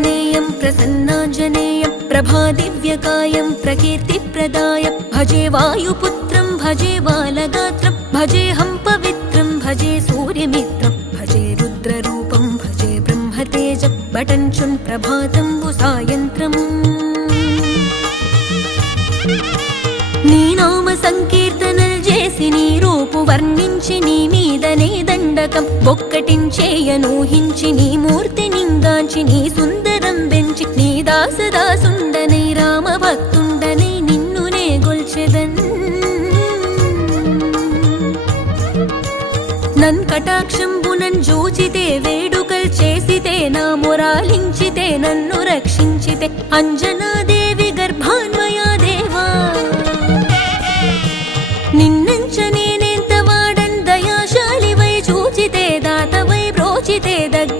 प्रसन्नाञ्जनेयं प्रसन्नाञ्जनेयं प्रभादिव्यकायं प्रकीर्तिप्रदाय भजे वायुपुत्रं भजे बालगात्रं भजेऽहं पवित्रं भजे सूर्यमित्रं भजे रुद्ररूपं भजे ब्रह्मतेज बटञ्चुन् प्रभातम्बुसायन्त्रम् నీనామ సంకీర్తనలు చేసి నీ రూపు వర్ణించి నీ మీదనే దండకం ఒక్కటించేయనూహించి నీ మూర్తిని నన్ కటాక్షంబునన్ జూచితే వేడుకల్ చేసితే నా మురాలించితే నన్ను రక్షించితే అంజనాదేవి గర్భాన్మయా దేవా నిన్నంచ నేనెంత వాడన్ దయాశాలివై చూచితే దాతవై బ్రోచితే దగ్గ